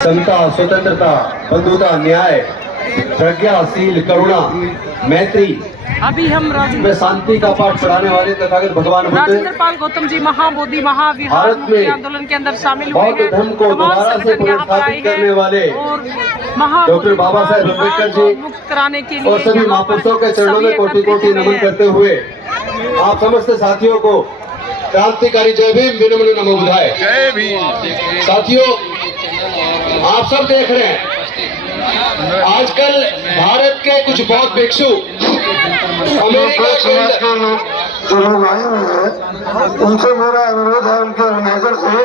समता, स्वतंत्रता, बंधुता, न्याय, प्रज्ञाशील, करुणा, मैत्री अभी हम में शांति का पाठ पढ़ाने वाले तथागत भगवान राजेंद्र बुद्ध पाल गौतम जी महाबोधि महाविहार भारत मुक्ति में आंदोलन के अंदर शामिल हुए बौद्ध हैं। धर्म को तमाम दोबारा से संगठन यहाँ पर आए पुनर्स्थापित करने वाले हैं और महाबोधि डॉक्टर बाबा साहेब अम्बेडकर महाविहार जी को मुक्त कराने के लिए और सभी यहाँ पर महापुरुषों के चरणों में सभी कोटि एकत्रित कोटि हुए नमन हैं। करते हुए आप समस्त साथियों को क्रांतिकारी जय भीम, विनम्र नमो बुधाय। जय भीम। साथियों, आप सब देख रहे हैं आजकल भारत के कुछ बौद्ध भिक्षु अमेरिका के अंदर जो लोग आए हुए हैं उनसे मेरा अनुरोध है, उनके ऑर्गेनाइजर से,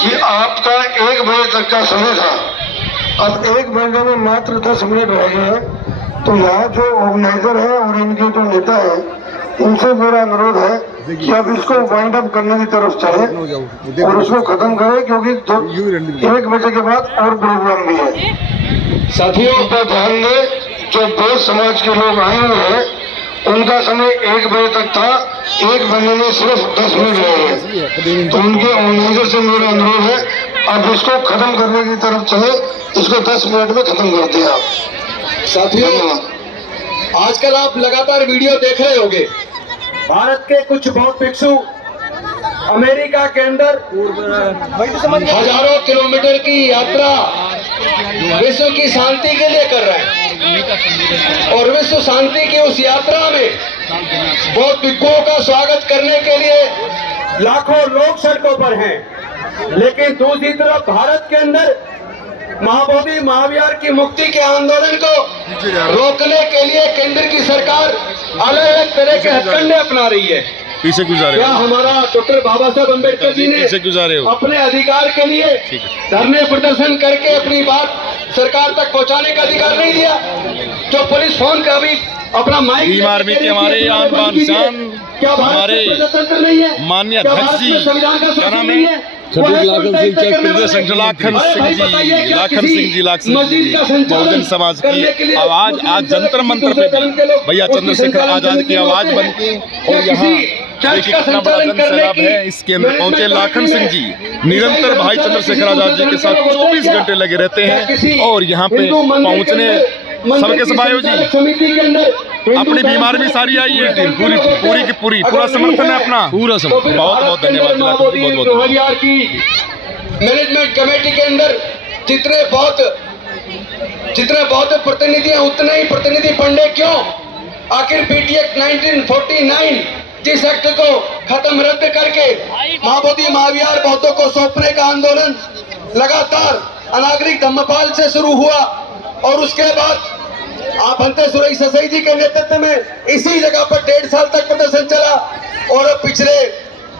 कि आपका 1 बजे तक का समय था, अब 1 बजे में मात्र 10 मिनट रह गए हैं। तो यहाँ जो ऑर्गेनाइजर है और इनके जो नेता है उनसे मेरा अनुरोध है कि अब इसको वाइंड अप करने की तरफ चले और उसको खत्म करें, क्योंकि 1 बजे के बाद और प्रोग्राम भी है। साथियों पर ध्यान दें, जो बौद्ध समाज के लोग आए हुए हैं उनका समय 1 बजे तक था, 1 बजने में सिर्फ 10 मिनट रह गए। तो उनके ऑर्गेनाइजर से मेरा अनुरोध है, अब इसको खत्म करने की तरफ चले, इसको 10 मिनट में खत्म करते हैं आप। साथियों, आजकल आप लगातार वीडियो देख रहे होंगे, भारत के कुछ बौद्ध भिक्षु अमेरिका के अंदर हजारों किलोमीटर की यात्रा विश्व की शांति के लिए कर रहे हैं और विश्व शांति की उस यात्रा में बौद्ध भिक्षुओं का स्वागत करने के लिए लाखों लोग सड़कों पर हैं। लेकिन दूसरी तरफ भारत के अंदर महाबोधि महाविहार की मुक्ति के आंदोलन को रोकने के लिए केंद्र की सरकार अलग अलग तरह के हथकंडे अपना रही है। पीछे गुजारे क्या हमारा डॉक्टर बाबा साहब अम्बेडकर जी ने पीछे गुजारे हो अपने अधिकार के लिए धरने प्रदर्शन करके अपनी बात सरकार तक पहुंचाने का अधिकार नहीं दिया? जो पुलिस फोन का भी अपना माइक भीम आर्मी के हमारे आन बान शान हमारे माननीय अध्यक्ष जी, क्या नाम है? लाखन सिंह जी बहुजन समाज की आवाज आज जंतर मंतर पे भैया चंद्रशेखर आजाद की आवाज बन के, और यहाँ देखिए कितना बड़ा जन सैलाब है। इसके अंदर पहुंचे लाखन सिंह जी निरंतर भाई चंद्रशेखर आजाद जी के साथ 24 घंटे लगे रहते हैं और यहाँ पे पहुंचने सबके सबायो जी अपनी बीमार भी सारी आई है, पूरी की पूरी पूरा समर्थन है अपना, पूरा समर्थन। बहुत बहुत धन्यवाद, बहुत बहुत की मैनेजमेंट कमेटी के अंदर जितने बौद्ध प्रतिनिधि हैं उतने ही प्रतिनिधि पढ़ने क्यों? आखिर पीटी एक्ट 1949 जिस एक्ट को खत्म रद्द करके महाबोधि महाविहार बौद्धों को सौंपने का आंदोलन लगातार अनागरिक धम्मपाल से शुरू हुआ और उसके बाद आप भंते सुरई ससई जी के नेतृत्व में इसी जगह पर 1.5 साल तक प्रदर्शन चला और पिछले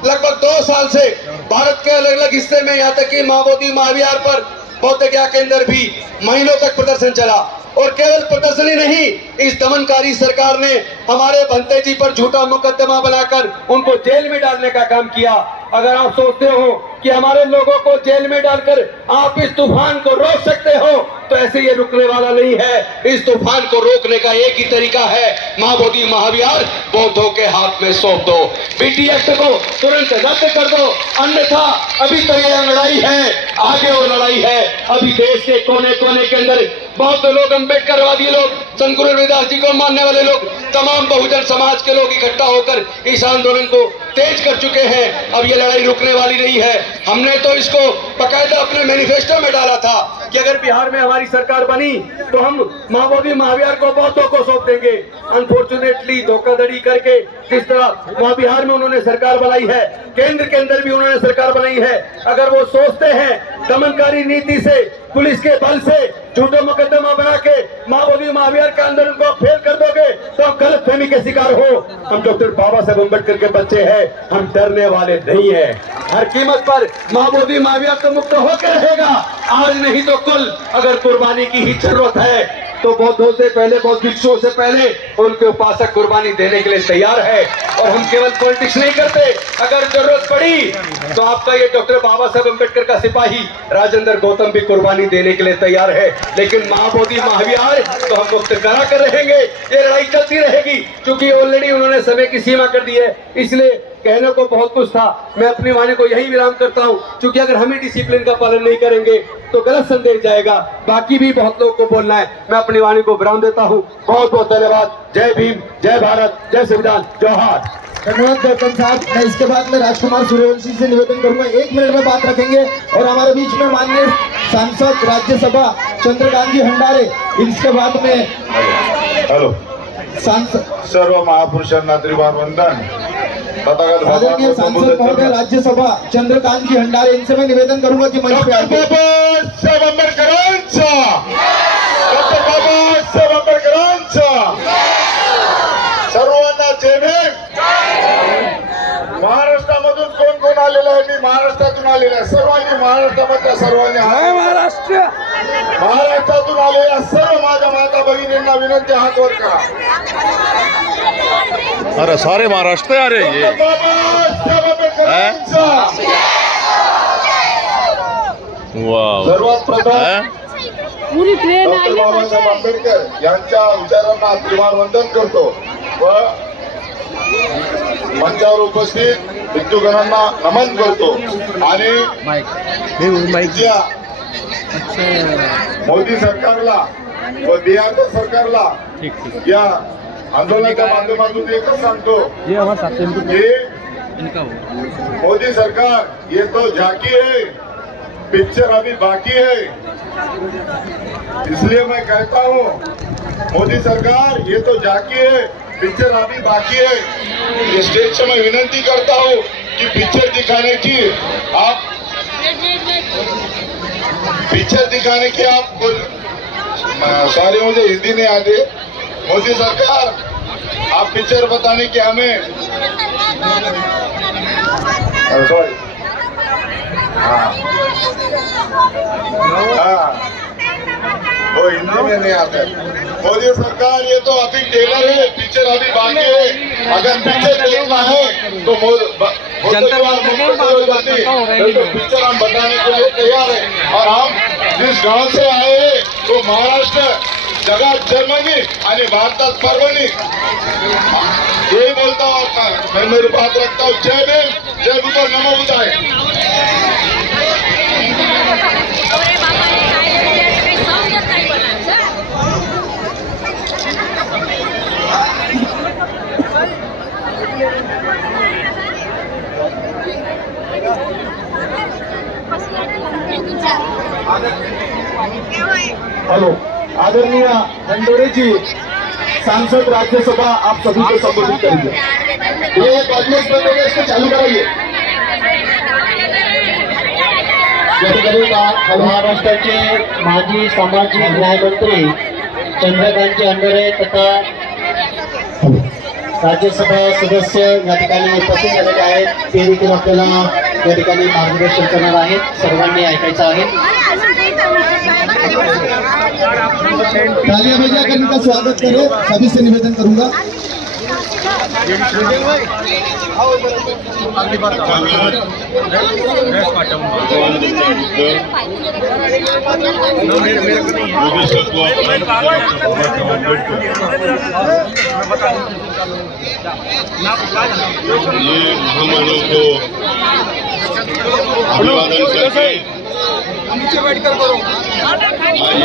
लगभग 2 साल से भारत के अलग अलग हिस्से में यहाँ तक कि महाबोधि महाविहार पर बौद्ध गया के अंदर भी महीनों तक प्रदर्शन चला। और केवल प्रदर्शन ही नहीं, इस दमनकारी सरकार ने हमारे भंते जी पर झूठा मुकदमा बनाकर उनको जेल में डालने का काम किया। अगर आप सोचते हो कि हमारे लोगों को जेल में डालकर आप इस तूफान को रोक सकते हो, तो ऐसे ये रुकने वाला नहीं है। इस तूफान को रोकने का एक ही तरीका है, महाबोधि महाविहार बौद्धों के हाथ में सौंप दो, पीटी एक्ट को तुरंत रद्द कर दो, अन्यथा अभी तो ये लड़ाई है, आगे और लड़ाई है। अभी देश के कोने कोने के अंदर बौद्ध लोग, अम्बेडकरवादी लोग, संत गुरु रविदास जी को मानने वाले लोग, तमाम बहुजन समाज के लोग इकट्ठा होकर इस आंदोलन को तेज कर चुके हैं। अब ये लड़ाई रुकने वाली नहीं है। हमने तो इसको बकायदा अपने मैनिफेस्टो में डाला था कि अगर बिहार में हमारी सरकार बनी तो हम महाबोधि महाविहार को बौद्धों को सौंप देंगे। अनफॉर्चुनेटली धोखाधड़ी करके जिस तरह वहाँ बिहार में उन्होंने सरकार बनाई है, केंद्र के अंदर भी उन्होंने सरकार बनाई है, अगर वो सोचते हैं दमनकारी नीति से, पुलिस के बल से झूठा मुकदमा बना के महाबोधि महाविहार के आंदोलन को फेल कर दोगे तो आप गलत फहमी के शिकार हो। हम डॉक्टर बाबा साहेब अम्बेडकर के बच्चे हैं, हम डरने वाले नहीं है। हर कीमत पर महाबोधि महाविहार तो मुक्त होकर रहेगा, आज नहीं तो कल। अगर कुर्बानी की ही जरूरत है तो बौद्धों से पहले, बौद्ध भिक्षुओं से पहले उनके उपासक कुर्बानी देने के लिए तैयार है। और हम केवल पॉलिटिक्स नहीं करते, अगर जरूरत पड़ी तो आपका ये डॉक्टर बाबा साहेब अम्बेडकर का सिपाही राजेंद्र गौतम भी कुर्बानी देने के लिए तैयार है। लेकिन महाबोधि महाविहार तो हम मुक्त करा कर रहेंगे, ये लड़ाई चलती रहेगी, क्योंकि ऑलरेडी उन्होंने समय की सीमा कर दी है। इसलिए कहने को बहुत कुछ था, मैं अपनी वाणी को यही विराम करता हूँ, क्योंकि अगर हम ही डिसिप्लिन का पालन नहीं करेंगे तो गलत संदेश जाएगा। बाकी भी बहुत लोगों को बोलना है, मैं अपनी वाणी को विराम देता हूँ। बहुत बहुत धन्यवाद। जय भीम, जय भारत, जय संविधान, जोहार। धन्यवाद गौतम साहब। मैं इसके बाद में राजकुमार सूर्यवंशी से निवेदन करूंगा, 1 मिनट में बात रखेंगे। और हमारे बीच में माननीय सांसद राज्यसभा चंद्रकांत जी भंडारे, इसके बाद में हॅलो सांसद सर्व महापुरुषांना त्रिवार वंदन। तथागत आदरणीय भगवान सांसद गौतम महोदय बुद्ध राज्यसभा चंद्रकांत जी भंडारे, इनसे मैं निवेदन करूंगा कि मंच पे डॉक्टर आके बाबासाहेब आंबेडकरांचा, डॉक्टर बाबासाहेब आंबेडकरांचा सर्वांना जय भीम। महाराष्ट्रामधून कोण कोण आलेलं आहे? मी महाराष्ट्रातून आलेला आहे। सर्वांनी महाराष्ट्रामधल्या सर्वांनी महाराष्ट्रातून आलेल्या सर्व माझ्या माता भगिनींना विनंती, हात वर करा। अरे सारे महाराष्ट्र आ रहे हैं ये। बाबासाहेब आंबेडकरांचा वाह। सर्वात प्रथम हैं? पूरी ट्रेन डॉक्टर आई है बाबासाहेब आंबेडकर यांच्या विचारांना त्रिवार वंदन करतो व मंचावर उपस्थित भिक्षुगणांना नमन करतो आणि ज्या मोदी सरकारला व बिहारच्या सरकारला या आंदोलनाच्या माध्यमातून एकच सांगतो की मोदी सरकार ये तो झांकी है, पिक्चर अभी बाकी है। इसलिए मैं कहता हूँ मोदी सरकार ये तो झांकी है, पिक्चर अभी बाकी है। ये स्टेज से मैं विनंती करता हूँ कि पिक्चर दिखाने की आप सॉरी मुझे हिंदी नहीं आती। मोदी सरकार आप पिक्चर बताने की हमें सॉरी हाँ वो हिंदी में नहीं आता है। मोदी सरकार ये तो अभी टेलर है, पिक्चर अभी बाकी है। अगर पिक्चर देखना है तो पिक्चर हम बताने के लिए तैयार है। और हम जिस गांव से आए हैं तो महाराष्ट्र जगात जर्मनी आणि भारतात परभणी, यही बोलता हूँ। मैं मेरी बात रखता हूँ। जय भीम, जय बुद्ध, नमो बुद्धाय। हेलो, आदरणीय भंडारे जी, सांसद राज्यसभा आप सभी को संबोधित करेंगे। ये ऑडियंस बंद हो गया, इसको चालू कराइए। महाराष्ट्राचे माजी सामाजिक न्याय मंत्री चंद्रकांत भंडारे तथा राज्यसभा सदस्य या ठिकाणी उपस्थित झालेले आहेत। ते देखील आपल्याला या ठिकाणी मार्गदर्शन करणार आहेत। सर्वांनी ऐकायचं आहे। तालियां बजाकर इनका स्वागत करें, सभी से निवेदन करूंगा। ये महामानव को अभिवादन करके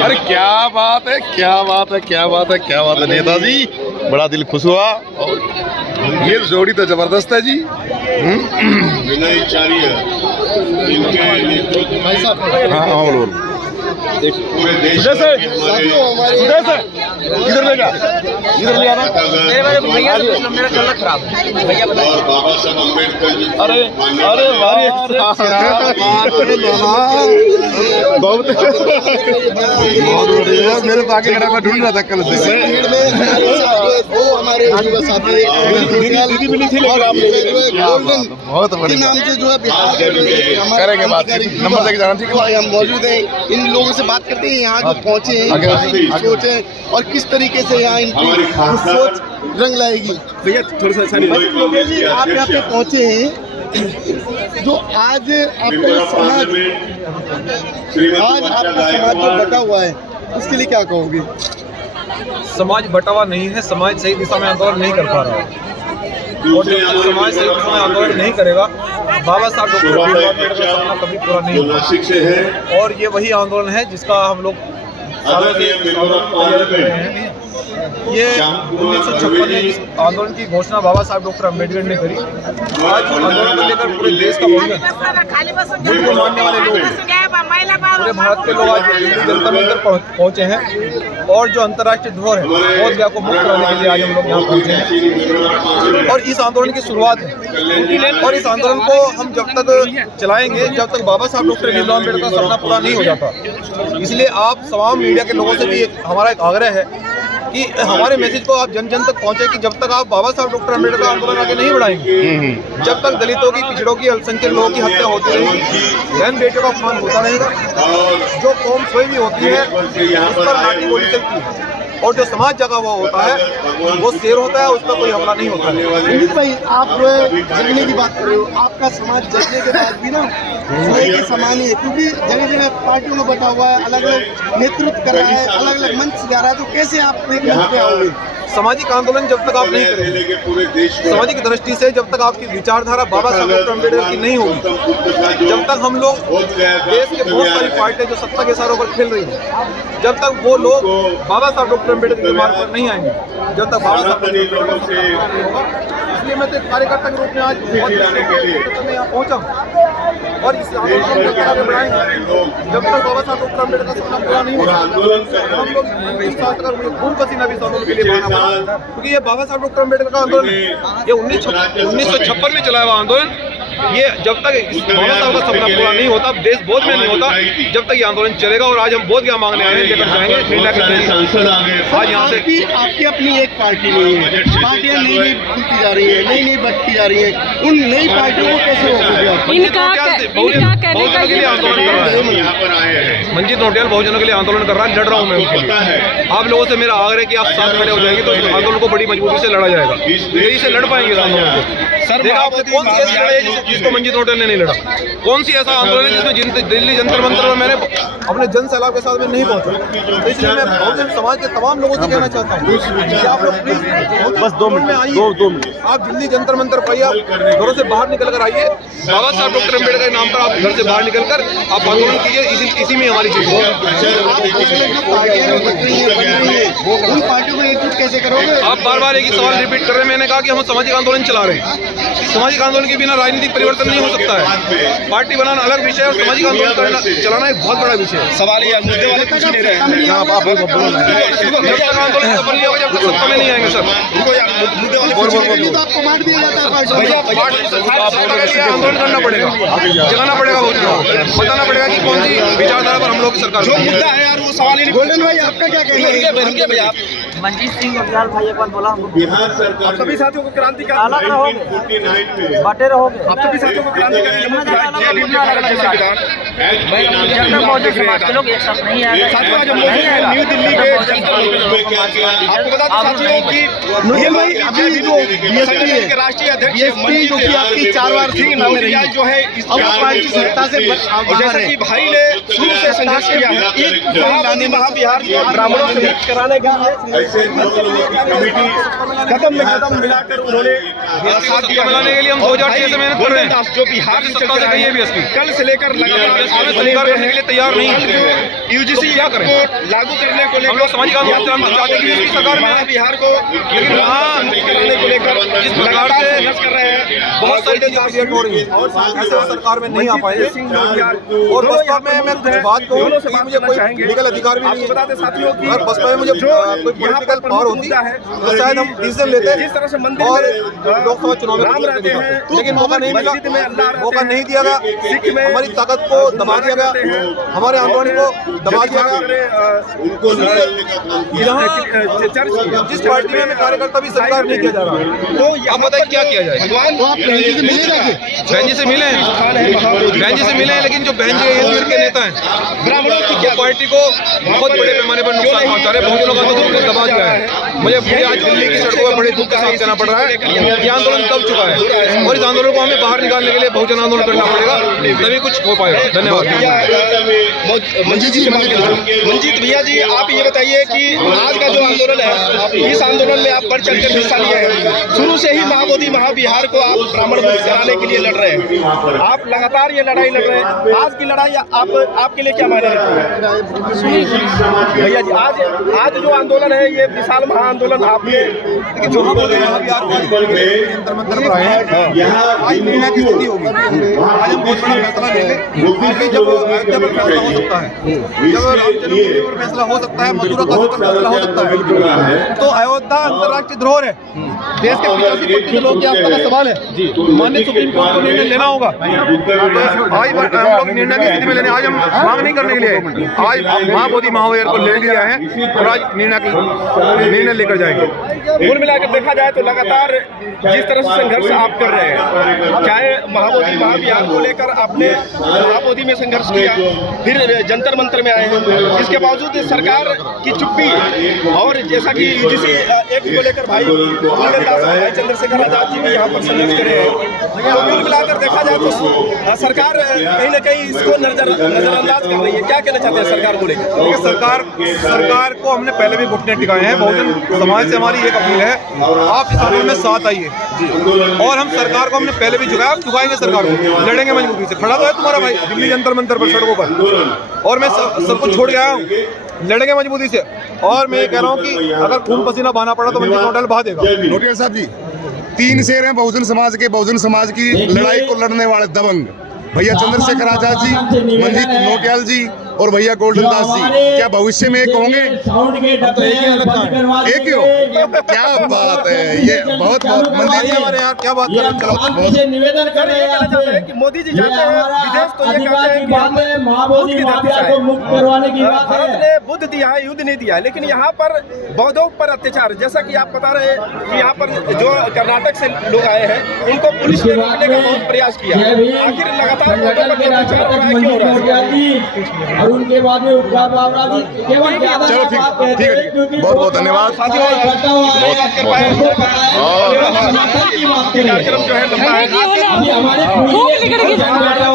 अरे क्या बात है, क्या बात है, क्या बात है, क्या बात है नेताजी, बड़ा दिल खुश हुआ। और ये जोड़ी तो जबरदस्त है जी। विनय चार्य इनके नेतृत्व हाँ हाँ बोलो पूरे देश सुजय से इधर ले जा, इधर ले आना। और बाबा साहब अम्बेडकर जी अरे अरे बहुत मेरे तो आगे खड़ा मैं ढूंढ रहा था कल से। वो हमारे युवा साथी दीदी मिली थी बहुत बढ़िया नाम से जो है बिहार करेंगे बात, नंबर देके जाना। ठीक है, हम मौजूद हैं, इन लोगों से बात करते हैं यहाँ जो पहुँचे हैं, सोचे और किस तरीके से यहाँ इनकी सोच रंग लाएगी। भैया थोड़ा सा जी आप यहाँ पे पहुँचे हैं, जो आज आपका समाज जो बटा हुआ है, उसके लिए क्या कहोगे? समाज बटा हुआ नहीं है, समाज सही दिशा में आंदोलन नहीं कर पा रहा है। और जब तक समाज सही समय आंदोलन नहीं करेगा, बाबा साहब डॉक्टर भीमराव अम्बेडकर का सपना कभी पूरा नहीं होगा। नासिक से है और ये वही आंदोलन है जिसका हम लोग सालों से तैयारी कर रहे हैं। ये 1956 में इस आंदोलन की घोषणा बाबा साहब डॉक्टर अम्बेडकर ने करी। आज आंदोलन को लेकर पूरे देश का बहुजन, जिनको मानने वाले लोग, पूरे भारत के लोग आज दिल्ली जंतर मंतर पहुंचे हैं। और जो अंतर्राष्ट्रीय धरोहर है बोध गया को मुक्त कराने के लिए आज हम लोग यहाँ पहुंचे हैं। और इस आंदोलन की शुरुआत है, और इस आंदोलन को हम जब तक चलाएंगे जब तक बाबा साहब डॉक्टर भीमराव अम्बेडकर का सपना पूरा नहीं हो जाता। इसलिए आप तमाम मीडिया के लोगों से भी हमारा एक आग्रह है कि हमारे मैसेज को आप जन जन तक पहुंचे कि जब तक आप बाबा साहब डॉक्टर अम्बेडकर आंदोलन आगे नहीं बढ़ाएंगे, जब तक दलितों की, पिछड़ों की, अल्पसंख्यक लोगों की हत्या होती रहेगी, बहन बेटियों का अपमान होता रहेगा, जो कौम सोई भी होती है उस पर लाठी गोली चलती है, और जो समाज जगा हुआ होता है वो शेर होता है, उस पर कोई हमला नहीं होता है। भाई आप जगने की बात कर रहे हो, आपका समाज जगने के बाद भी ना सोए के समान ही है, क्योंकि जगह जगह पार्टियों में बटा हुआ है, अलग अलग नेतृत्व कर रहा है, अलग अलग मंच जा रहा है, तो कैसे आप एक मंच पे आओगे? सामाजिक आंदोलन जब तक आप नहीं करेंगे, सामाजिक दृष्टि से जब तक आपकी विचारधारा बाबा साहब डॉक्टर अम्बेडकर की नहीं होगी, जब तक हम लोग देश के बहुत सारी पार्टियां जो सत्ता के इशारों पर खेल रही हैं, जब तक वो लोग बाबा साहब डॉक्टर अम्बेडकर के मार्ग पर नहीं आएंगे, जब तक बाबा साहब नहीं होगा। इसलिए मैं तो एक कार्यकर्ता के रूप में आज बहुत यहाँ पहुँचा हूँ, और इस आंदोलन को हम आगे बढ़ाएंगे जब तक बाबा साहब डॉक्टर अम्बेडकर का सपना पूरा नहीं होगा। हम लोग खून पसीना भी इस आंदोलन के लिए बहाना बना, क्योंकि ये बाबा साहब डॉक्टर अम्बेडकर का आंदोलन है, ये 1956 में चलाया हुआ आंदोलन। ये जब तक बाबा साहब का सपना पूरा नहीं होता, देश बोध में नहीं होता, जब तक ये आंदोलन चलेगा। और आज हम बोध गया मांगने आए हैं, लेकर जाएंगे आज यहाँ से। आपकी अपनी एक पार्टी नहीं है, पार्टियां नई नई बनती जा रही है, नई नई बढ़ती जा रही है, उन नई पार्टियों को कैसे रोकोगे आप? बहुजनों के लिए आंदोलन कर रहा है मंजीत नौटियाल, बहुजनों के लिए आंदोलन कर रहा है, लड़ रहा हूँ मैं उनके लिए। आप लोगों से मेरा आग्रह है कि आप साथ खड़े हो जाएंगे तो आंदोलन को बड़ी मजबूती से लड़ा जाएगा, यही से लड़ पाएंगे इस आंदोलन को। देखा आपने कौन सी ऐसी लड़ाई है जिसको मंजीत नौटियाल ने नहीं लड़ा? कौन सी ऐसा आंदोलन है जिसमें दिल्ली जंतर मंतर में मैंने अपने जन सैलाब के साथ में नहीं पहुंचा? तो इसलिए मैं बहुजन समाज के तमाम लोगों से कहना चाहता हूँ कि आप लोग प्लीज बस 2 मिनट आइए, 2 मिनट आप दिल्ली जंतर मंतर पर आइए, आप घरों से बाहर निकल कर आइए, बाबा साहब डॉक्टर अम्बेडकर के नाम पर आप घर से बाहर निकल कर आप आंदोलन कीजिए। इसी में हमारी चीज है। उन पार्टियों को एकजुट कैसे करोगे? आप बार-बार एक ही सवाल रिपीट कर रहे हैं। मैंने कहा कि हम सामाजिक आंदोलन चला रहे हैं, सामाजिक आंदोलन के बिना राजनीतिक परिवर्तन नहीं हो सकता है। पार्टी बनाना अलग विषय है और सामाजिक आंदोलन चलाना एक बहुत बड़ा विषय है। सवाल ये मुद्दे वाले पूछ नहीं रहे हैं, जब तक आंदोलन सफल नहीं होगा, जब तक सत्ता में नहीं आएंगे सर, आपको मार दिया जाता है, आंदोलन करना पड़ेगा, जगाना पड़ेगा, बताना पड़ेगा कि कौन सी विचारधारा पर हम लोग की सरकार। जो मुद्दा है यार वो सवाल ही। गोल्डन भाई आपका क्या कहना है? मंजीत सिंह अग्रवाल भाई एक बार बोला, बिहार सरकार सभी साथियों को क्रांतिकारी अलग रहोगे, 49 बटे रहोगे, आप सभी साथियों को क्रांतिकारी बहुजन समाज के लोग एक साथ नहीं आएगा। न्यू दिल्ली के आपको बता दें साथियों कि भाई अभी जो बीएसपी के राष्ट्रीय अध्यक्ष जो कि आपकी 4 बार थी नाम रही है, जो है इस पार्टी सत्ता से जैसा कि भाई ने शुरू से संघर्ष किया है, एक महाबिहार ब्राह्मणों से मुक्त कराने के लिए कदम में कदम मिलाकर उन्होंने साथ दिया बनाने के लिए हम 2006 से मेहनत कर रहे हैं। जो बिहार से सत्ता से गई है बीएसपी कल से लेकर स्वीकार करने के लिए तैयार नहीं है। यूजीसी क्या करें लागू करने को लेकर हम लोग सामाजिक आंदोलन चाहते हैं कि सरकार में बिहार को, लेकिन वहाँ कराने को लेकर जिस प्रकार से संघर्ष कर रहे हैं बहुत सारी चीजें क्रिएट हो रही है, ऐसे सरकार में नहीं आ पाए। और बसपा में मैं कुछ बात कहूँ, मुझे कोई लीगल अधिकार भी नहीं है, साथियों की अगर बसपा में मुझे कोई पॉलिटिकल पावर होती तो शायद हम डिसीजन लेते और लोकसभा चुनाव में रहते हैं, लेकिन मौका नहीं मिला, मौका नहीं दिया गया, हमारी ताकत को दबा दिया गया, हमारे आंदोलन को दबा दिया गया। जिस पार्टी में हमें कार्यकर्ता भी स्वीकार नहीं किया जा रहा है, तो आप बताइए क्या किया जाए? बहन जी से मिले हैं, बहन जी से मिले हैं, लेकिन जो बहन जी हिंदू के नेता हैं, ब्राह्मणों की पार्टी को बहुत बड़े पैमाने पर नुकसान पहुंचा रहे, बहुजनों का दबा किया है। मुझे आज दिल्ली की सड़कों पर बड़े दुख के साथ कहना पड़ रहा है, ये आंदोलन दब चुका है और इस आंदोलन को हमें बाहर निकालने के लिए बहुजन आंदोलन करना पड़ेगा, तभी कुछ हो पाएगा। धन्यवाद। मंजीत भैया जी, आप ये बताइए कि आज का जो आंदोलन है, इस आंदोलन में आप बढ़ चढ़ कर हिस्सा लिए हैं। शुरू से ही महाबोधि महाविहार को आप ब्राह्मण मुक्त कराने के लिए लड़ रहे हैं, आप लगातार ये लड़ाई लड़ रहे हैं। आज की लड़ाई आपके लिए क्या मायने रखती है भैया जी? आज जो आंदोलन है, ये विशाल महा आंदोलन आपने जो महाबोधि महाविहार जंतर मंतर पर आए हैं, आज निर्णय की स्थिति होगी। आज हम बहुत बड़ा फैसला लेंगे। जब अयोध्या पर फैसला हो सकता है, जब राम जन्मभूमि पर फैसला हो सकता है, मथुरा काशी पर फैसला हो सकता है, तो अयोध्या अंतर्राष्ट्रीय धरोहर है। देश के 85% लोग की आस्था का सवाल है। माननीय सुप्रीम कोर्ट को निर्णय लेना होगा। आज हम लोग निर्णय की स्थिति में लेने, आज हम मांग नहीं करने के लिए आए। आज महाबोधि महाविहार को ले लिया है और आज निर्णय लेकर जाएंगे। कुल मिलाकर देखा जाए तो लगातार जिस तरह से संघर्ष आप कर रहे हैं, चाहे महाबोधि महाविहार को लेकर आपने महाबोधि में संघर्ष किया, फिर जंतर मंतर में आए हैं, इसके बावजूद सरकार की चुप्पी, और जैसा कि यूजीसी एक्ट को लेकर भाई चंद्रशेखर आजाद जी भी यहाँ पर संघर्ष करे हैं। तो कुल मिलाकर देखा जाए तो सरकार कहीं न कहीं इसको नजरअंदाज कर रही है। क्या कहना चाहते हैं सरकार को लेकर? सरकार को हमने पहले भी घुटने टिकाए हैं। बहुजन समाज से हमारी एक अपील है, आप इस आंदोलन में साथ आइए और हम सरकार को हमने पहले भी झुकाया, हम झुकाएंगे सरकार को, लड़ेंगे मजबूती से। खड़ा तो है तुम्हारा भाई दिल्ली जंतर मंतर पर सड़कों पर, और मैं सब कुछ छोड़ के आया हूँ, लड़ेंगे मजबूती से। और मैं ये कह रहा हूँ कि अगर खून पसीना बहाना पड़ा तो मंजीत नोटियाल बहा देगा। नोटियाल साहब जी, 3 शेर हैं बहुजन समाज के, बहुजन समाज की लड़ाई को लड़ने वाले दबंग भैया चंद्रशेखर आजाद जी, मंजीत नोटियाल जी और भैया गोल्डन दास जी। क्या भविष्य में एक होंगे? एक ही हो? क्या बात है, ये बहुत मंजीत जी हमारे यार, क्या बात कर रहे हैं। निवेदन करें कि मोदी जी जाते हैं विदेश तो ये कहते हैं कि हम बुद्ध की धरती से आए। भारत ने बुद्ध दिया है, युद्ध नहीं दिया है, लेकिन यहाँ पर बौद्धों पर अत्याचार, जैसा कि आप बता रहे हैं कि यहाँ पर जो कर्नाटक से लोग आए हैं, उनको पुलिस ने रोकने का बहुत प्रयास किया। आखिर लगातार बौद्धों पर अत्याचार हो रहा है, क्यों हो रहा है? और उनके बाद में केवल चलो ठीक है, बहुत बहुत धन्यवाद। कार्यक्रम जो है हमारे